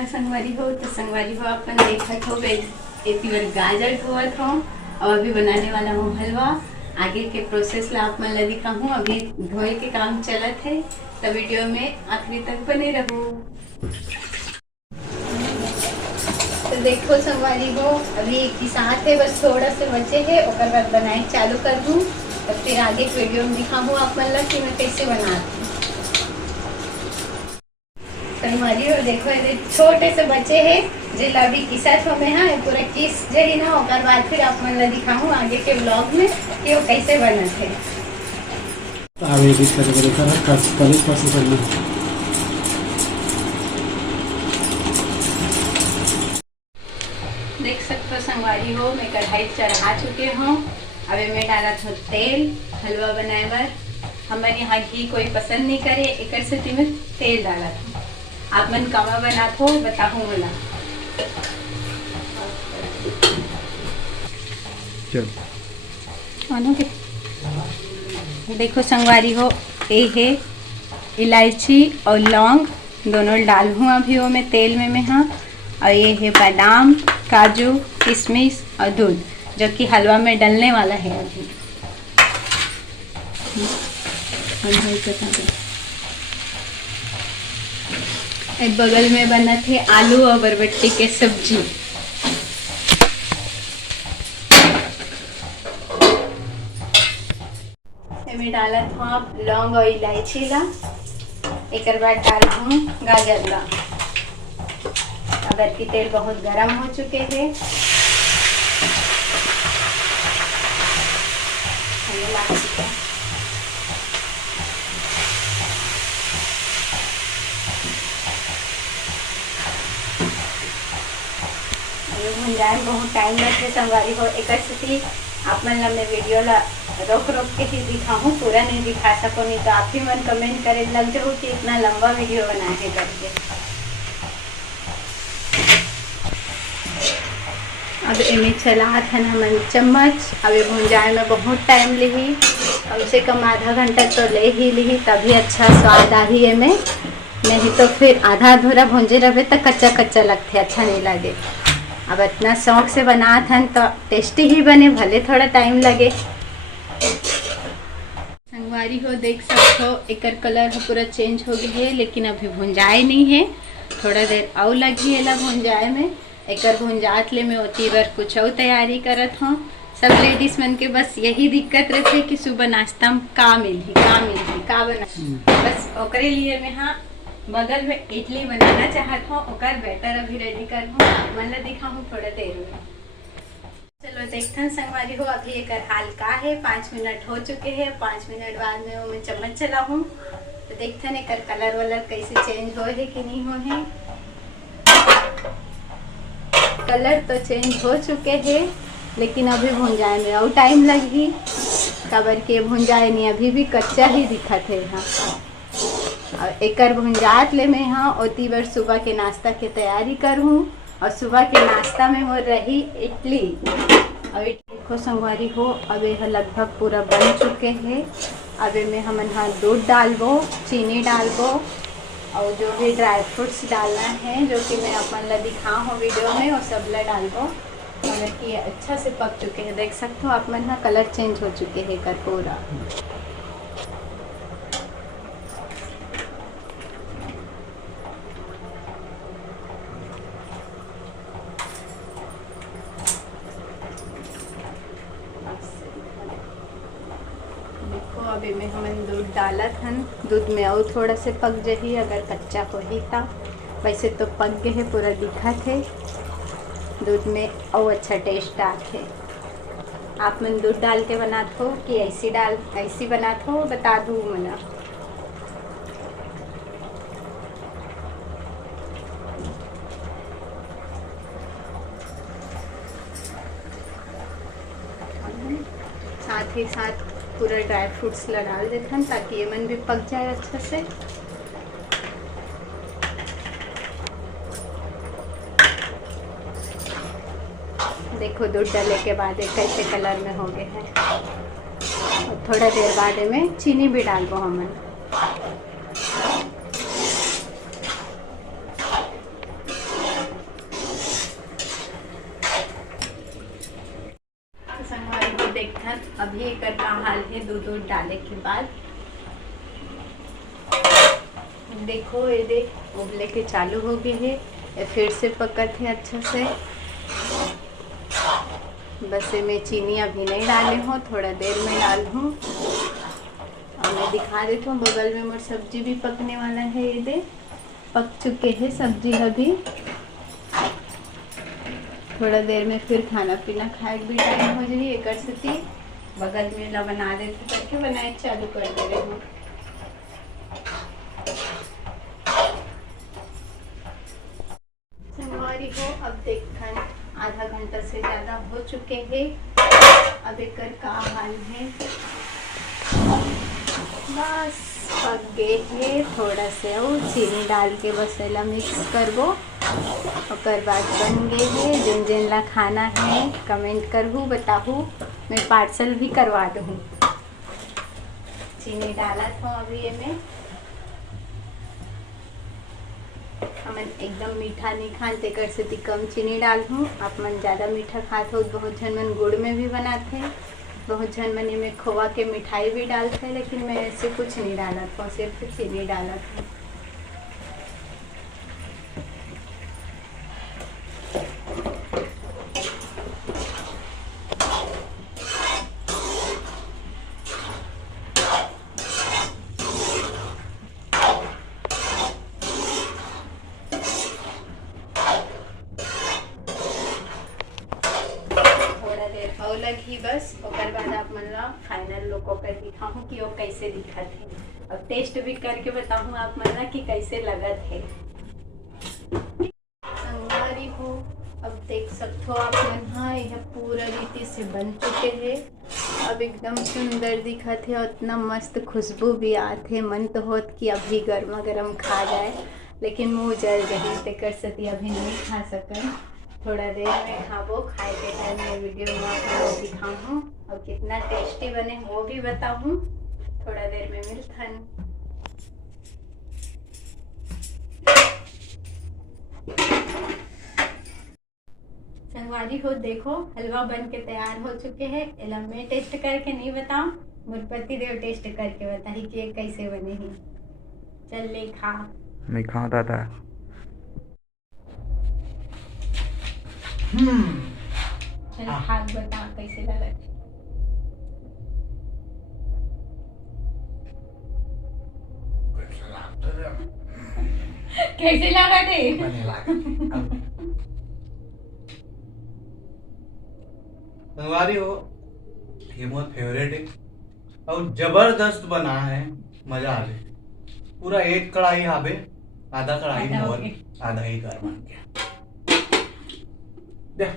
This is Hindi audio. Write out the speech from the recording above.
नमस्कार संगवारी हो। तो संगवारी हो अपन देखत हो गई एक बार गाजर धोवत हो और अभी बनाने वाला हूँ हलवा। आगे के प्रोसेस ला आप मन ला दिखाऊँ। अभी धोए के काम चलत है तो वीडियो में आखिरी तक बने रहो। तो देखो संगवारी हो अभी एक ही साथ है, बस थोड़ा से बचे है और बाद बनाए चालू कर दूँ तो फिर आगे वीडियो में दिखाऊँ आप मन ला कि मैं कैसे बनाती हूँ। संगवारी हो देखो ये छोटे से बच्चे हैं जिला अभी किसत हो में है पूरा किस जही ना और बाद फिर आप मन ला दिखाऊँ आगे के ब्लॉग में कि वो कैसे बनत है। अब एडिट करके देखा ना कल परसों करना। देख सकते हो संगवारी हो मैं कढ़ाई चढ़ा चुके हूँ। अभी मैं डाला था तेल हलवा बनाए बर। हमारे यहाँ घी कोई पसंद नहीं करे एक से मैं तेल डाला था। आप मन कमा बना हो बताऊँ बोला। मानोगे देखो संगवारी हो ये है इलायची और लौंग दोनों डाल हूँ अभी वो मैं तेल में हाँ। और ये है बादाम काजू किशमिश और दूध जो कि हलवा में डलने वाला है अभी। एक बगल में बना थे आलू और बरबट्टी के सब्जी। मैं डाला था लौंग और इलायची ला एक बाद डाल हूँ गाजर ला। अगर की तेल बहुत गर्म हो चुके हैं भुंजाए बहुत टाइम लगते संगवारी हो एक स्थिति आप मन ला मैं वीडियो ला रोक रोक के ही दिखाऊँ पूरा नहीं दिखा सको नहीं तो आप ही मन कमेंट करे लग जाओ कि इतना लंबा वीडियो बना है करके। अब इन्हें चला था ना मन चम्मच। अब भुंजाए में बहुत टाइम ली कम से कम आधा घंटा तो ले ही ली तभी अच्छा स्वाद आ ही है में नहीं तो फिर आधा अधूरा भुंजे रहे तो कच्चा कच्चा लगते अच्छा नहीं लगे। अब इतना शौक से बना था तो टेस्टी ही बने भले थोड़ा टाइम लगे। संगवारी हो देख सकते हो एक कलर पूरा चेंज हो गया है लेकिन अभी भुंजाए नहीं है थोड़ा देर और लगी है भुंजाए में। एक भुंजात ले में होती बार कुछ और तैयारी करत हूँ। सब लेडीज मन के बस यही दिक्कत रहती कि सुबह नाश्ता में का मिली का बना बस ओकरे लिए मैं हाँ बगल में इडली बनाना चाहत हूँ और बैटर अभी रेडी कर हूँ मन ला दिखाऊँ थोड़ा देर में। चलो देखते हैं संगवारी हो अभी एक हाल का है 5 मिनट हो चुके हैं। 5 मिनट बाद में मैं चम्मच चला हूँ तो देखते हैं एक कलर वलर कैसे चेंज हो है कि नहीं हो है। कलर तो चेंज हो चुके हैं लेकिन अभी भुंजाए में और टाइम लगी कबर के भुंजाए नहीं अभी भी कच्चा ही दिखत है यहाँ। और एक भुंजात ले में हाँ ओती बार सुबह के नाश्ता के तैयारी करूँ और सुबह के नाश्ता में हो रही इडली। और देखो संगवारी हो अब यह लगभग पूरा बन चुके हैं। अब में हम यहाँ दूध डालबो चीनी डालबो और जो भी ड्राई फ्रूट्स डालना है जो कि मैं अपन ला दिखा हूँ वीडियो में वो सब ला डालबो। और ये अच्छा से पक चुके हैं देख सकते हो आप मन यहाँ कलर चेंज हो चुके हैं कर पूरा। देखो अभी में हमन दूध डाला था दूध में और थोड़ा से पक जही अगर कच्चा हो ही था वैसे तो पक गए है पूरा दिखत है दूध में और अच्छा टेस्ट आते है। आप मन दूध डाल के बनात हो कि ऐसी बनात हो बता दूँ मना। साथ ही साथ पूरा ड्राई फ्रूट्स ला डाल देते हैं ताकि ये मन भी पक जाए अच्छा से। देखो दूध डालने के बाद एक कैसे कलर में हो गए हैं और थोड़ा देर बाद में चीनी भी डालबो हमन। अभी एक का हाल है दूध डाले के बाद। देखो ये देख उबले के चालू हो गए है, ये फिर से पकत है अच्छा से। बस मैं चीनी अभी नहीं डाले हूँ, थोड़ा देर में डाल हूँ। और मैं दिखा देती हूँ बगल में मोर सब्जी भी पकने वाला है। ये देख पक चुके हैं सब्जी अभी। थोड़ा देर में फिर खाना पीना खाए भी टाइम हो जाए। एक सती बगल में ला बना देते करके बनाए चालू कर दे रहे हूँ। संगवारी हो अब देखन आधा घंटा से ज़्यादा हो चुके हैं। अब एक का हाल है, बस पक गए है। थोड़ा से और चीनी डाल के बस एला मिक्स करबो, और बाद बन गए है। जिन जिन ला खाना है कमेंट करहूँ बताहूँ, मैं पार्सल भी करवा दूँ। चीनी डाला था अभी ये में, हम एकदम मीठा नहीं खाते कर से कम चीनी डाल हूँ। आप मन ज़्यादा मीठा खाते हो, बहुत जन मन गुड़ में भी बनाते हैं, बहुत जन मन में खोवा के मिठाई भी डालते हैं, लेकिन मैं ऐसे कुछ नहीं डाला था, सिर्फ चीनी डाला था। और लगी बस ओकर बाद आप मन ला फाइनल लोग कर दिखाऊँ कि वो कैसे दिखत है, और टेस्ट भी करके बताऊँ आप मन ला कि कैसे लगत है। संगवारी हो अब देख सकते हो आप मन, हाँ यह पूरा रीति से बन चुके हैं। अब एकदम सुंदर दिखत है और इतना मस्त खुशबू भी आते है। मन तो होत कि अभी गर्मा गर्म खा जाए, लेकिन मुँह जल गई तेकर सती अभी नहीं खा सकन। थोड़ा देर में खाबो, खाए के टाइम में वीडियो में आपको दिखाऊँ और कितना टेस्टी बने वो भी बताऊँ। थोड़ा देर में मिलथन। संगवारी हो देखो हलवा बन के तैयार हो चुके हैं। एला मैं टेस्ट करके नहीं बताऊँ, मोर पति देव टेस्ट करके बताही कि ये कैसे बने ही। चल ले खा। मैं खाऊं दादा। चल खा बता कैसे लगत। कैसे लगा थे? संगवारी हो ये बहुत फेवरेट है और जबरदस्त बना है, मजा आ गया। पूरा एक कढ़ाई आबे, आधा कढ़ाई मोर, आधा ही कर बन गया। देख